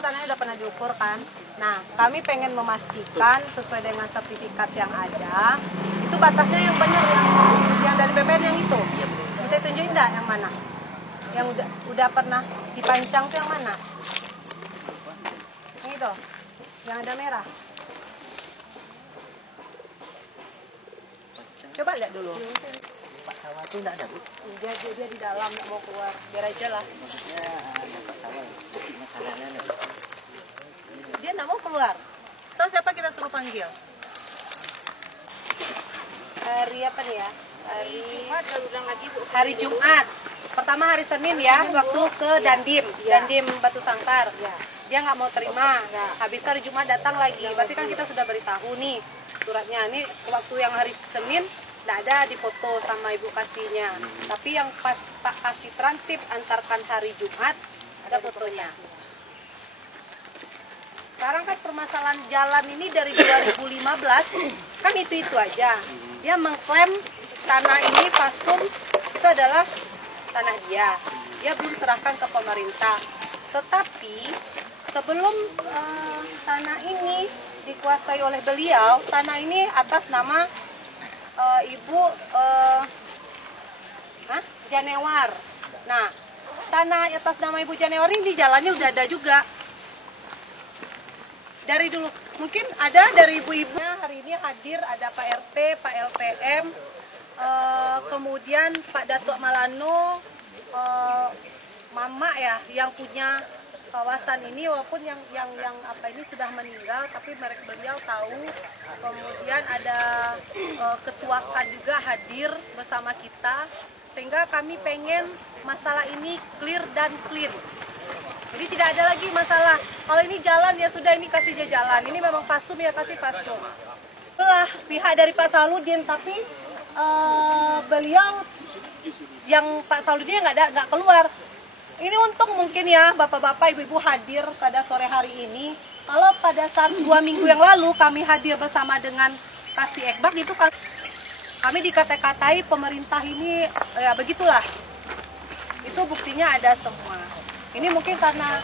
juga tanahnya udah pernah diukur kan. Nah, kami pengen memastikan sesuai dengan sertifikat yang ada, itu batasnya yang benar yang dari BPN yang itu. Bisa tunjukin enggak yang mana? Yang udah pernah dipancang tuh yang mana? Yang itu, yang ada merah. Coba lihat dulu. Pak sawah itu enggak ada, Bu? Dia di dalam, nggak mau keluar. Biar aja lah. Maksudnya ada Pak sawah, masalahnya ada. Dia nggak mau keluar. Tahu siapa kita suruh panggil? Hari apa nih ya? Hari Jumat. Pertama hari Senin ya, waktu ke Dandim, Dandim Batu Sangkar. Dia nggak mau terima. Habis hari Jumat datang lagi. Berarti kan kita sudah beritahu nih suratnya. Ini waktu yang hari Senin nggak ada di foto sama ibu kasihnya. Tapi yang pas Pak kasih transkrip antarkan hari Jumat ada fotonya. Sekarang kan permasalahan jalan ini dari 2015 kan itu aja. Dia mengklaim tanah ini Pasum itu adalah tanah dia. Dia belum serahkan ke pemerintah. Tetapi sebelum tanah ini dikuasai oleh beliau, tanah ini atas nama Ibu Janewar. Nah, tanah atas nama Ibu Janewar ini di jalannya udah ada juga. Dari dulu, mungkin ada dari ibu-ibunya hari ini hadir, ada Pak RT, Pak LPM, kemudian Pak Datuk Malano, Mama ya, yang punya kawasan ini, walaupun yang apa ini sudah meninggal, tapi beliau tahu. Kemudian ada Ketua KAN juga hadir bersama kita, sehingga kami pengen masalah ini clear dan clean. Jadi tidak ada lagi masalah. Kalau ini jalan ya sudah, ini kasih aja jalan. Ini memang Pasum ya kasih Pasum. Itulah pihak dari Pak Saludin, tapi beliau yang Pak Saludin nggak keluar. Ini untung mungkin ya bapak-bapak, ibu-ibu hadir pada sore hari ini. Kalau pada saat 2 minggu yang lalu kami hadir bersama dengan Kasih Ekbak, itu kami dikata-katai pemerintah ini ya begitulah. Itu buktinya ada semua. Ini mungkin karena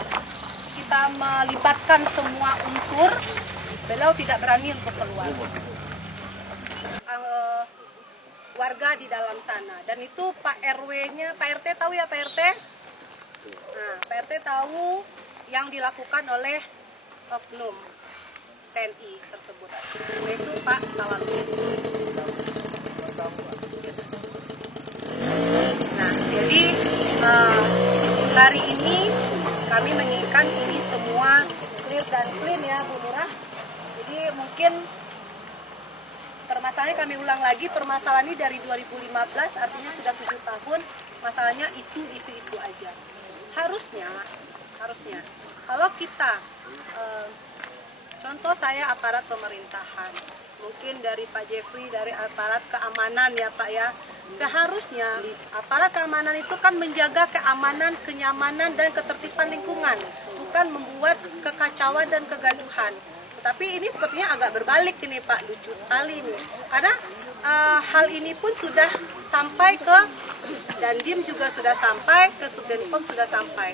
kita melibatkan semua unsur, beliau tidak berani untuk keluar. Warga di dalam sana, dan itu Pak RW-nya, Pak RT tahu ya Pak RT? Nah, Pak RT tahu yang dilakukan oleh oknum TNI tersebut, yaitu Pak Saludin. Nah, jadi hari ini kami menginginkan ini semua clear dan clean ya Bu Lurah. Jadi mungkin permasalahannya kami ulang lagi, permasalahan ini dari 2015, artinya sudah 7 tahun, masalahnya itu aja. Harusnya kalau kita contoh saya aparat pemerintahan, mungkin dari Pak Jeffrey, dari aparat keamanan ya Pak ya, seharusnya aparat keamanan itu kan menjaga keamanan, kenyamanan, dan ketertiban lingkungan, bukan membuat kekacauan dan kegaduhan. Tapi ini sepertinya agak berbalik ini Pak, lucu sekali nih. Karena hal ini pun sudah sampai ke Dandim, juga sudah sampai ke Subdenpom, sudah sampai.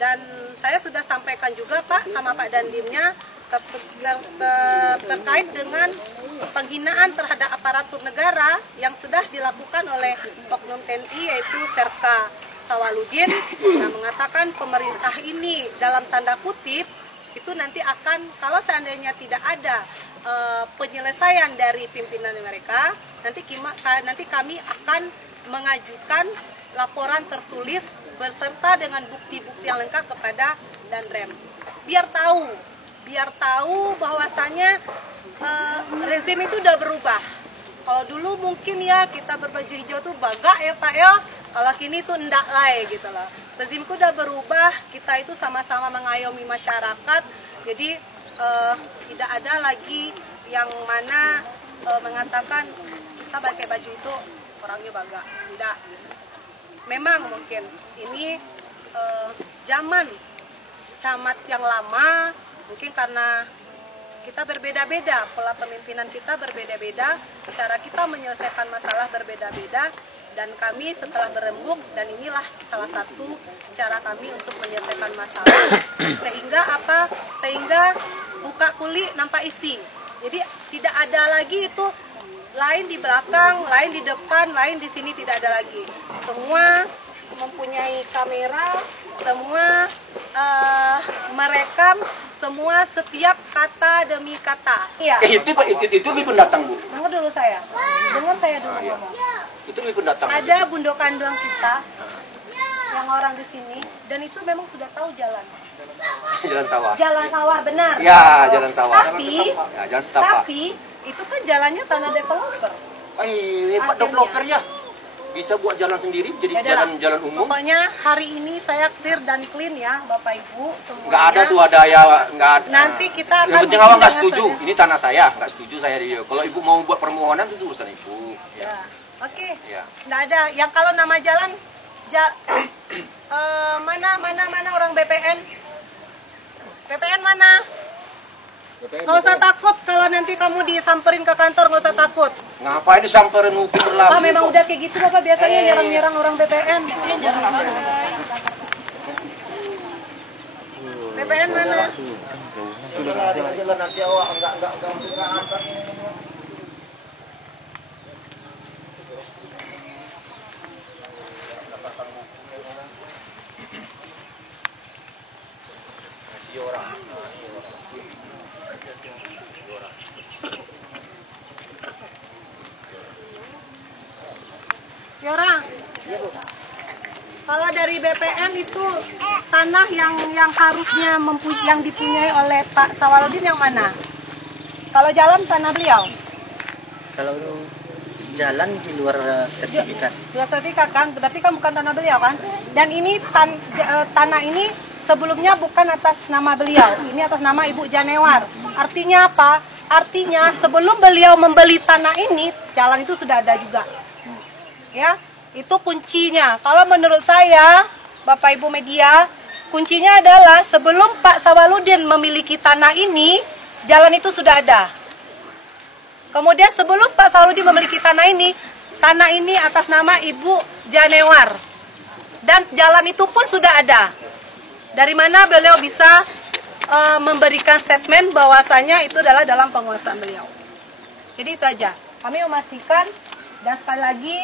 Dan saya sudah sampaikan juga Pak sama Pak Dandimnya terkait dengan penghinaan terhadap aparatur negara yang sudah dilakukan oleh oknum TNI, yaitu Serka Sawaludin, yang mengatakan pemerintah ini dalam tanda kutip itu nanti akan, kalau seandainya tidak ada penyelesaian dari pimpinan mereka, nanti kami akan mengajukan laporan tertulis beserta dengan bukti-bukti yang lengkap kepada Danrem. Biar tahu bahwasannya rezim itu udah berubah. Kalau dulu mungkin ya kita berbaju hijau tuh bangga ya Pak ya, kalau kini tuh enggak lah ya gitu loh. Rezimku udah berubah, kita itu sama-sama mengayomi masyarakat. Jadi tidak ada lagi yang mana mengatakan kita pakai baju itu orangnya bangga. Tidak. Memang mungkin ini zaman camat yang lama, mungkin karena kita berbeda-beda, pola pemimpinan kita berbeda-beda, cara kita menyelesaikan masalah berbeda-beda. Dan kami setelah berembuk, dan inilah salah satu cara kami untuk menyelesaikan masalah, sehingga buka kuli nampak isi. Jadi tidak ada lagi itu lain di belakang, lain di depan, lain di sini, tidak ada lagi. Semua mempunyai kamera, semua merekam semua setiap kata demi kata. Iya. Itu lebih pendatang, Bu. Dengar dulu saya. Dengar saya dulu ngomong. Itu lebih pendatang. Ada Bundo Kandung kita yang orang di sini, dan itu memang sudah tahu jalan. Jalan sawah. Jalan sawah, benar. Ya, jalan sawah. Jalan setapak. Tapi itu kan jalannya tanah developer. Pak developernya bisa buat jalan sendiri, jadi jalan umum. Pokoknya hari ini saya clear dan clean ya, Bapak Ibu semuanya. Nggak ada swadaya, nggak ada. Nanti kita akan. Yang penting awak nggak setuju. Ini tanah saya, nggak setuju saya dia. Kalau Ibu mau buat permohonan itu urusan Ibu. Ya. Oke. Ya. Nggak ada. Yang kalau nama jalan, mana orang BPN? BPN mana? Nggak usah takut kalau nanti kamu disamperin ke kantor, nggak usah takut. Ngapain disamperin hukum berlaku? Pak memang udah kayak gitu Bapak biasanya nyerang-nyerang orang BPN. BPN mana? Sudah nanti awak enggak Yora, kalau dari BPN itu tanah yang harusnya yang dipunyai oleh Pak Sawaludin yang mana? Kalau jalan tanah beliau? Kalau jalan di luar sertifikat. Luar sertifikat kan, berarti kan bukan tanah beliau kan? Dan ini tanah ini sebelumnya bukan atas nama beliau, ini atas nama Ibu Janewar. Artinya apa? Artinya sebelum beliau membeli tanah ini, jalan itu sudah ada juga. Ya, itu kuncinya. Kalau menurut saya, Bapak Ibu media, kuncinya adalah sebelum Pak Sawaludin memiliki tanah ini, jalan itu sudah ada. Kemudian sebelum Pak Sawaludin memiliki tanah ini atas nama Ibu Janewar. Dan jalan itu pun sudah ada. Dari mana beliau bisa memberikan statement bahwasanya itu adalah dalam penguasaan beliau. Jadi itu aja. Kami memastikan, dan sekali lagi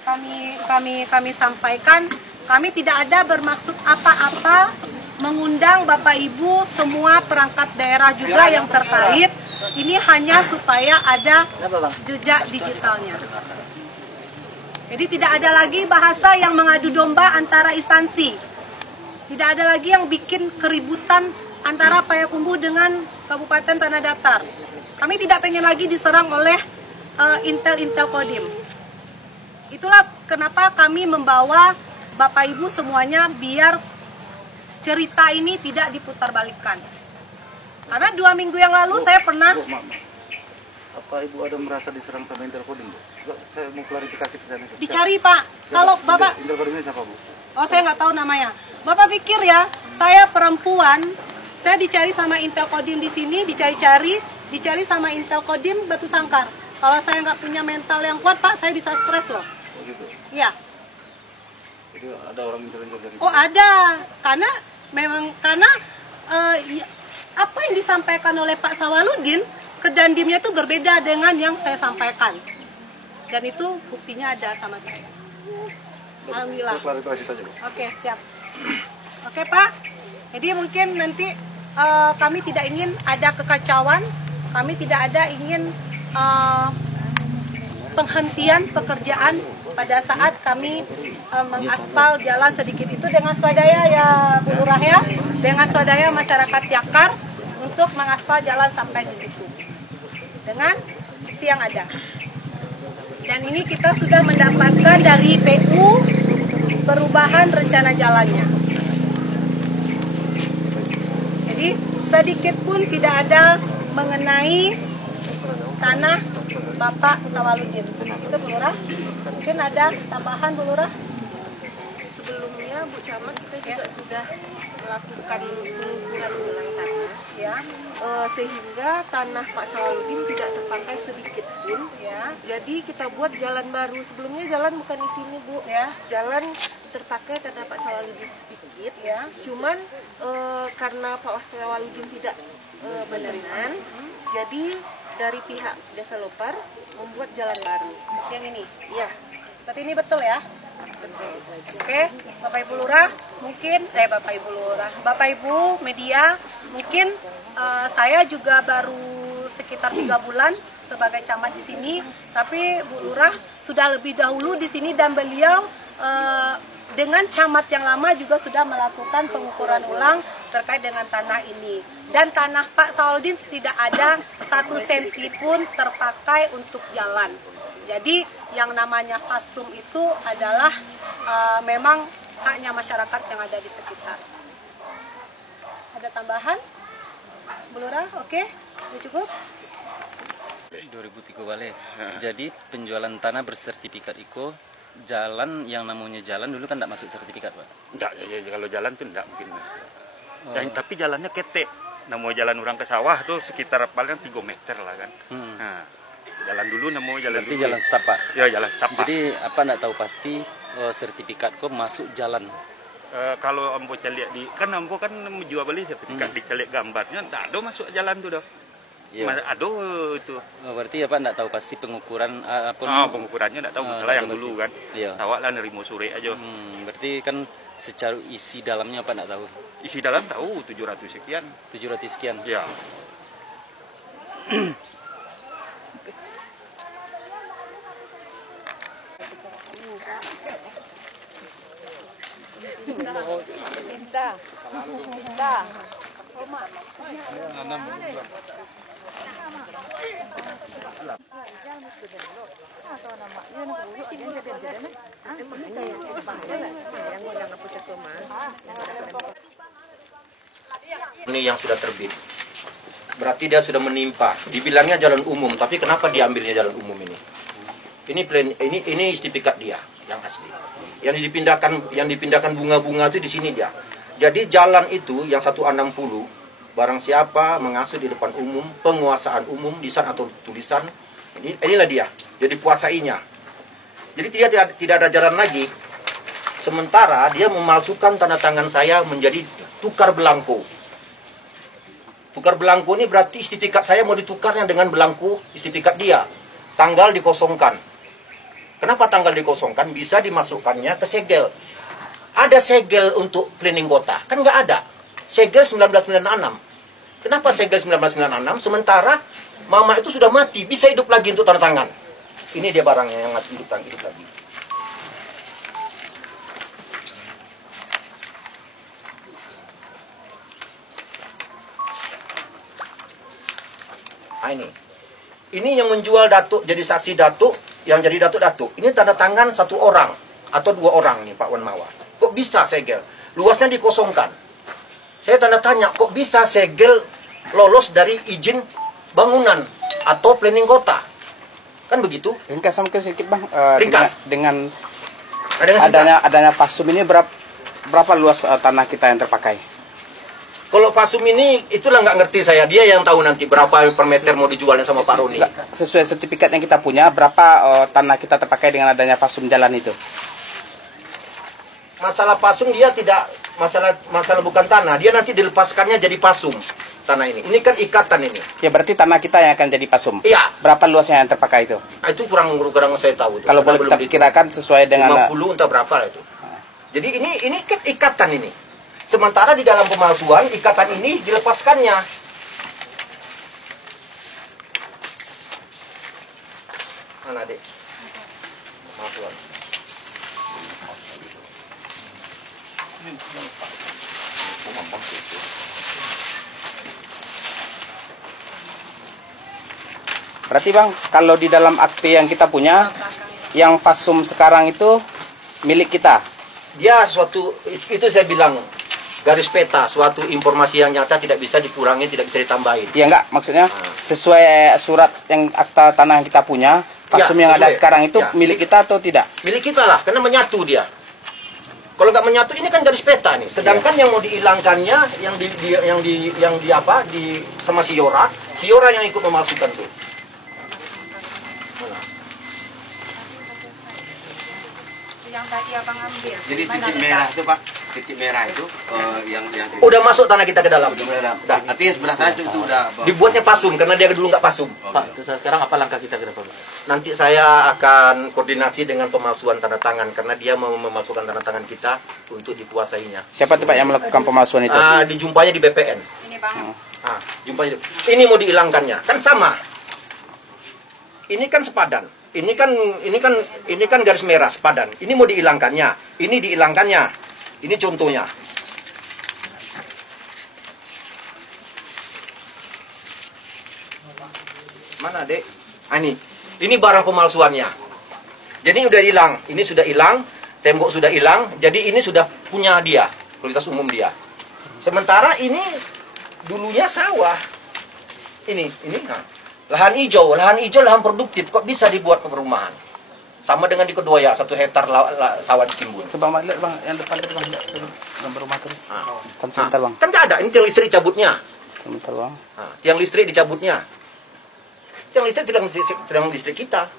kami sampaikan, kami tidak ada bermaksud apa-apa mengundang Bapak Ibu semua perangkat daerah juga yang terkait. Ini hanya supaya ada jejak digitalnya. Jadi tidak ada lagi bahasa yang mengadu domba antara instansi. Tidak ada lagi yang bikin keributan antara Payakumbuh dengan Kabupaten Tanah Datar. Kami tidak pengen lagi diserang oleh Intel Kodim. Itulah kenapa kami membawa Bapak Ibu semuanya biar cerita ini tidak diputarbalikkan. Karena 2 minggu yang lalu saya pernah. Apa Ibu ada merasa diserang sama Intel Kodim, Bu? Saya mau klarifikasi pesan itu. Dicari Pak. Kalau Bapak. Intel Kodimnya siapa, Bu? Oh, saya nggak tahu namanya. Bapak pikir ya, saya perempuan, saya dicari sama Intel Kodim di sini, dicari sama Intel Kodim Batu Sangkar. Kalau saya nggak punya mental yang kuat, Pak, saya bisa stres loh. Oh, gitu. Iya. Jadi ada orang intelijen dari. Oh, ada. Karena apa yang disampaikan oleh Pak Sawaludin ke Dandimnya itu berbeda dengan yang saya sampaikan. Dan itu buktinya ada sama saya. Alhamdulillah. Saya klarifikasi saja, Bu. Oke, siap. Oke, Pak. Jadi mungkin nanti kami tidak ingin ada kekacauan, kami tidak ada ingin penghentian pekerjaan pada saat kami mengaspal jalan sedikit itu dengan swadaya ya Bu Lurah ya, dengan swadaya masyarakat Yakar untuk mengaspal jalan sampai di situ dengan bukti yang ada. Dan ini kita sudah mendapatkan dari PU perubahan rencana jalannya. Jadi sedikit pun tidak ada mengenai tanah Bapak Sawaludin. Itu Bu Lurah. Mungkin ada tambahan Bu Lurah? sebelumnya Bu Camat kita juga sudah melakukan pengukuran ulang tanah Ya, sehingga tanah Pak Sawaludin tidak terpakai sedikit pun. ya, Jadi kita buat jalan baru. Sebelumnya jalan bukan di sini Bu, ya, jalan terpakai tanah Pak Sawaludin sedikit. ya. Cuman karena Pak Sawaludin tidak berkenan, jadi dari pihak developer membuat jalan baru. Yang ini. Ya, Berarti ini betul ya? betul. Oke, Bapak Ibu Lurah, mungkin Bapak Ibu Lurah, Bapak Ibu media, mungkin saya juga baru sekitar 3 bulan sebagai camat di sini, tapi Bu Lurah sudah lebih dahulu di sini dan beliau dengan camat yang lama juga sudah melakukan pengukuran ulang terkait dengan tanah ini. Dan tanah Pak Sawaludin tidak ada 1 senti pun terpakai untuk jalan. Jadi yang namanya fasum itu adalah memang haknya masyarakat yang ada di sekitar. Ada tambahan? Bu Lurah, oke? Ini cukup? 2003 balik. Jadi penjualan tanah bersertifikat IKO, jalan yang namanya jalan dulu kan tidak masuk sertifikat, Pak? Enggak, ya, kalau jalan tuh enggak mungkin. Tapi jalannya ketek. Namanya jalan orang ke sawah tuh sekitar paling 3 meter lah kan. Nah, jalan dulu namanya jalan Berarti dulu. jalan setapak. Ya, jalan setapak. Jadi apa enggak tahu pasti sertifikat kok masuk jalan. Kalau ambo lihat di kan ambo kan menjual beli sertifikat dicalik gambarnya enggak ada masuk jalan tuh dah. Iya. Ada itu. Berarti apa enggak tahu pasti pengukuran Pengukurannya enggak tahu masalah yang dulu kan. Iya. Awak lah nerimo sore aja. Berarti kan secara isi dalamnya apa enggak tahu? Isi dalam tahu 700 sekian. 700 sekian. Ya. Ini yang sudah terbit. Berarti dia sudah menimpa. Dibilangnya jalan umum, tapi kenapa diambilnya jalan umum ini? Ini sertifikat dia yang asli. Yang dipindahkan bunga-bunga itu di sini dia. Jadi jalan itu yang 160, barang siapa mengasuh di depan umum, penguasaan umum, lisan atau tulisan, inilah dia. Jadi puasainya. Jadi tidak ada jalan lagi. Sementara dia memalsukan tanda tangan saya menjadi tukar belangko. Tukar belangko ini berarti sertifikat saya mau ditukarnya dengan belangko sertifikat dia. Tanggal dikosongkan. Kenapa tanggal dikosongkan? Bisa dimasukkannya ke segel. Ada segel untuk planning kota? Kan nggak ada. Segel 1996. Kenapa segel 1996? Sementara mama itu sudah mati, bisa hidup lagi untuk tanda tangan. Ini dia barangnya yang hidup lagi. Nah, ini yang menjual datuk jadi saksi datuk, yang jadi datuk. Ini tanda tangan 1 orang atau 2 orang nih Pak Wan Mawa. Kok bisa segel? Luasnya dikosongkan. Saya tanda tanya, kok bisa segel lolos dari izin bangunan atau planning kota? Kan begitu? Ringkas sama sedikit Bang. Ringkas. Dengan adanya fasum ini berapa luas tanah kita yang terpakai? Kalau fasum ini, itulah nggak ngerti saya. Dia yang tahu nanti berapa per meter mau dijualnya sama Pak Roni. Sesuai sertifikat yang kita punya, berapa tanah kita terpakai dengan adanya fasum jalan itu? Masalah fasum dia tidak, masalah bukan tanah. Dia nanti dilepaskannya jadi fasum tanah ini. Ini kan ikatan ini. Ya berarti tanah kita yang akan jadi fasum. Iya. Berapa luasnya yang terpakai itu? Itu kurang saya tahu. Kalau boleh kita kirakan sesuai dengan 50 entah berapa lah itu. Jadi ini kan ikatan ini. Sementara di dalam pemalsuan, ikatan ini dilepaskannya. Mana adik? Pemalsuan. Berarti Bang, kalau di dalam akte yang kita punya, yang fasum sekarang itu milik kita. Dia itu saya bilang, garis peta, suatu informasi yang nyata tidak bisa dikurangi, tidak bisa ditambahin. Ya enggak, maksudnya sesuai surat yang akta tanah yang kita punya, fasum yang ada sekarang itu milik kita atau tidak? Milik kita lah, karena menyatu dia. Kalau nggak menyatu ini kan garis peta nih. Sedangkan yang mau dihilangkannya yang di apa di sama si Yora yang ikut memasukkan tuh. Mana? Yang tadi abang ambil. Jadi titik merah itu Pak, titik merah itu yang Udah masuk tanah kita ke dalam. udah. Artinya sebelah sana itu udah Dibuatnya pasum karena dia dulu nggak pasum. Pak, itu sekarang apa langkah kita ke depan, Pak? Nanti saya akan koordinasi dengan pemalsuan tanda tangan karena dia mau memalsukan tanda tangan kita untuk dikuasainya. Siapa tuh Pak yang melakukan pemalsuan itu? Dijumpanya di BPN. Ini bang. Jumpanya. Ini mau dihilangkannya. Kan sama. Ini kan sepadan. Ini kan garis merah sepadan. Ini mau dihilangkannya. Ini dihilangkannya. Ini contohnya. Mana, Dek? Ini barang pemalsuannya. Jadi udah hilang. Ini sudah hilang, tembok sudah hilang. Jadi ini sudah punya dia, kualitas umum dia. Sementara ini dulunya sawah. Ini lahan hijau, lahan produktif kok bisa dibuat perumahan. Sama dengan di Kedoya, 1 hektar sawah di Timbun. Coba Bang, lihat Bang, yang depan itu Bang. Gambar rumah tuh. Sebentar Bang. Kan nggak ada, ini tiang listrik cabutnya. Sebentar Bang. Tiang listrik dicabutnya. Tiang listrik kita.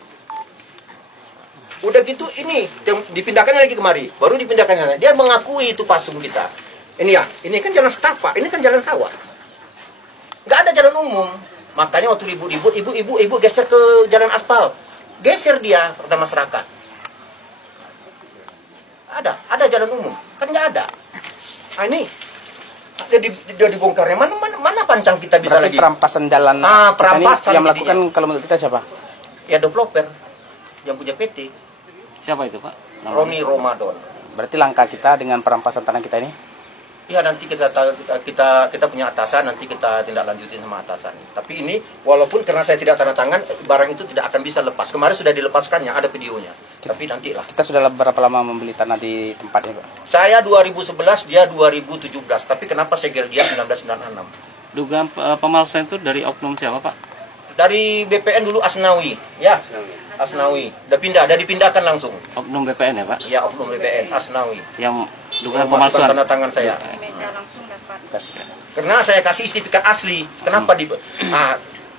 Udah gitu ini yang dipindahkannya lagi kemari, baru dipindahkannya. Dia mengakui itu pasung kita. Ini kan jalan setapak, ini kan jalan sawah. Nggak ada jalan umum. Makanya waktu ribut-ribut, ibu geser ke jalan aspal. Geser dia kata masyarakat. Ada jalan umum, kan nggak ada. Ini dia dibongkarnya. Mana pancang kita bisa Berarti lagi? perampasan jalan. Perampasan yang melakukan jadinya. kalau menurut kita siapa? Ya developer yang punya PT. Siapa itu Pak? Roni Ramadan. Berarti langkah kita dengan perampasan tanah kita ini? Ya nanti kita punya atasan, nanti kita tindak lanjutin sama atasan. Tapi ini walaupun karena saya tidak tanda tangan, barang itu tidak akan bisa lepas. Kemarin sudah dilepaskannya, ada videonya. Tapi nantilah. Kita sudah berapa lama membeli tanah di tempatnya Pak? Saya 2011, dia 2017. Tapi kenapa segel dia 1996? Dugaan pemalsuan itu dari oknum siapa Pak? Dari BPN dulu Asnawi, ya. Asnawi. Udah dipindahkan langsung. Oknum BPN ya Pak? Ya, oknum BPN Asnawi. Yang dugaan Memasukkan pemalsuan. tanda tangan saya. Meja langsung dapat. Karena saya kasih sertifikat asli. Kenapa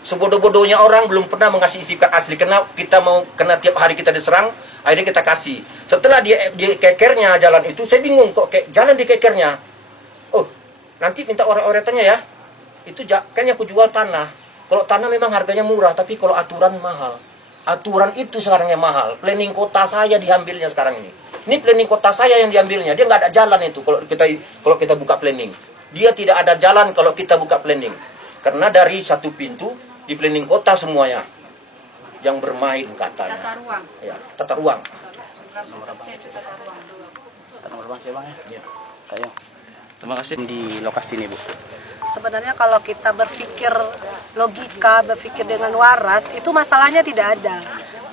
sebodoh-bodohnya orang belum pernah mengasih sertifikat asli. Karena tiap hari kita diserang, akhirnya kita kasih. Setelah dia kekernya jalan itu, saya bingung kok jalan di kekernya. Oh, nanti minta ore-oretannya ya. Itu kan aku jual tanah. Kalau tanah memang harganya murah, tapi kalau aturan mahal. Aturan itu sekarang yang mahal. Planning kota saya diambilnya sekarang ini. Ini planning kota saya yang diambilnya. Dia nggak ada jalan itu kalau kita buka planning. Dia tidak ada jalan kalau kita buka planning. Karena dari satu pintu di planning kota semuanya yang bermain katanya. Tata ruang. Ya, tata ruang. Nomor Bang siapa ya? Kayo. Terima kasih. Di lokasi ini Bu. Sebenarnya kalau kita berpikir logika, berpikir dengan waras, itu masalahnya tidak ada.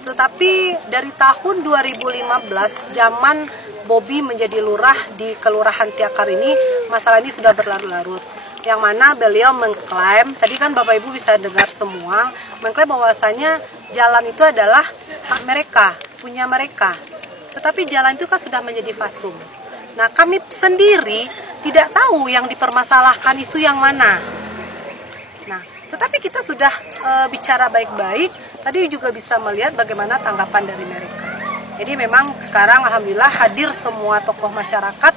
Tetapi dari tahun 2015, zaman Bobi menjadi lurah di Kelurahan Tiakar ini, masalah ini sudah berlarut-larut. Yang mana beliau mengklaim, tadi kan Bapak Ibu bisa dengar semua, mengklaim bahwasanya jalan itu adalah hak mereka, punya mereka. Tetapi jalan itu kan sudah menjadi fasum. Nah, kami sendiri tidak tahu yang dipermasalahkan itu yang mana. Nah, tetapi kita sudah bicara baik-baik, tadi juga bisa melihat bagaimana tanggapan dari mereka. Jadi memang sekarang alhamdulillah hadir semua tokoh masyarakat,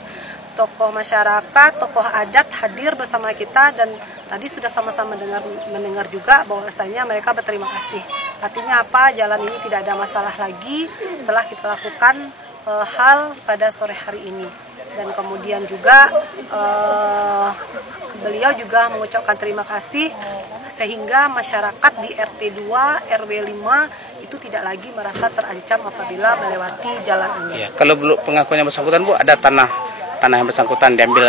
tokoh adat hadir bersama kita, dan tadi sudah sama-sama mendengar juga bahwasanya mereka berterima kasih. Artinya apa? Jalan ini tidak ada masalah lagi setelah kita lakukan hal pada sore hari ini. Dan kemudian juga beliau juga mengucapkan terima kasih sehingga masyarakat di RT 2, RW 5 itu tidak lagi merasa terancam apabila melewati jalan ini. Ya, kalau pengakuannya bersangkutan Bu, ada tanah yang bersangkutan diambil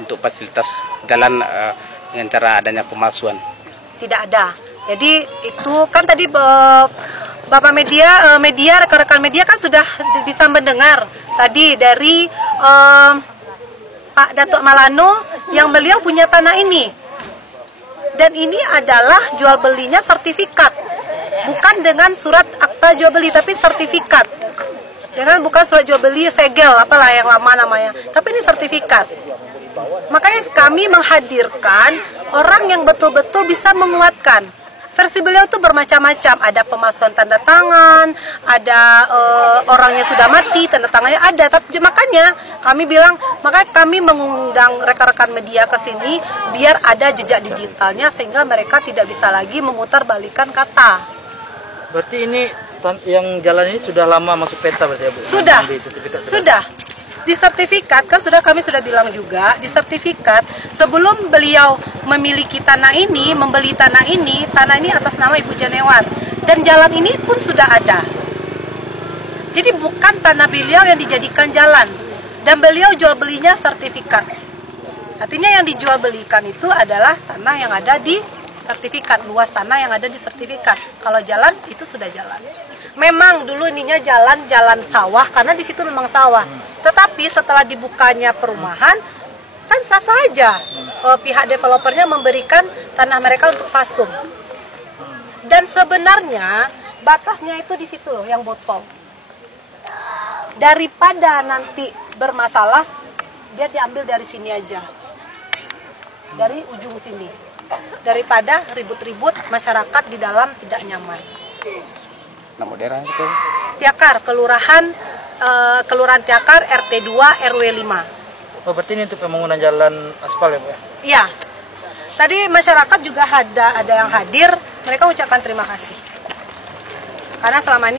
untuk fasilitas jalan dengan cara adanya pemalsuan. Tidak ada. Jadi itu kan tadi Bapak media, rekan-rekan media kan sudah bisa mendengar tadi dari Pak Datuk Malano yang beliau punya tanah ini. Dan ini adalah jual belinya sertifikat. Bukan dengan surat akta jual beli, tapi sertifikat. Dengan bukan surat jual beli segel apalah yang lama namanya, tapi ini sertifikat. Makanya kami menghadirkan orang yang betul-betul bisa menguatkan. Versi beliau itu bermacam-macam, ada pemalsuan tanda tangan, ada orangnya sudah mati, tanda tangannya ada. Tapi makanya kami bilang, makanya kami mengundang rekan-rekan media ke sini biar ada jejak digitalnya sehingga mereka tidak bisa lagi memutarbalikkan kata. Berarti ini yang jalan ini sudah lama masuk peta berarti ya, Bu? Sudah. Di sertifikat Sudah. Di sertifikat kan kami sudah bilang juga di sertifikat sebelum beliau memiliki tanah ini, membeli tanah ini atas nama Ibu Janewan dan jalan ini pun sudah ada. Jadi bukan tanah beliau yang dijadikan jalan dan beliau jual belinya sertifikat. Artinya yang dijual belikan itu adalah tanah yang ada di sertifikat, luas tanah yang ada di sertifikat. Kalau jalan itu sudah jalan. Memang dulu ininya jalan sawah karena di situ memang sawah. Tetapi setelah dibukanya perumahan kan sah saja pihak developernya memberikan tanah mereka untuk fasum. Dan sebenarnya batasnya itu di situ loh yang botol. Daripada nanti bermasalah dia diambil dari sini aja. Dari ujung sini. Daripada ribut-ribut masyarakat di dalam tidak nyaman. Nama daerah itu? Tiakar, Kelurahan Tiakar, RT 2, RW 5. Oh, berarti ini untuk pembangunan jalan aspal ya, Bu? Iya. Tadi masyarakat juga ada yang hadir, mereka ucapkan terima kasih. Karena selama ini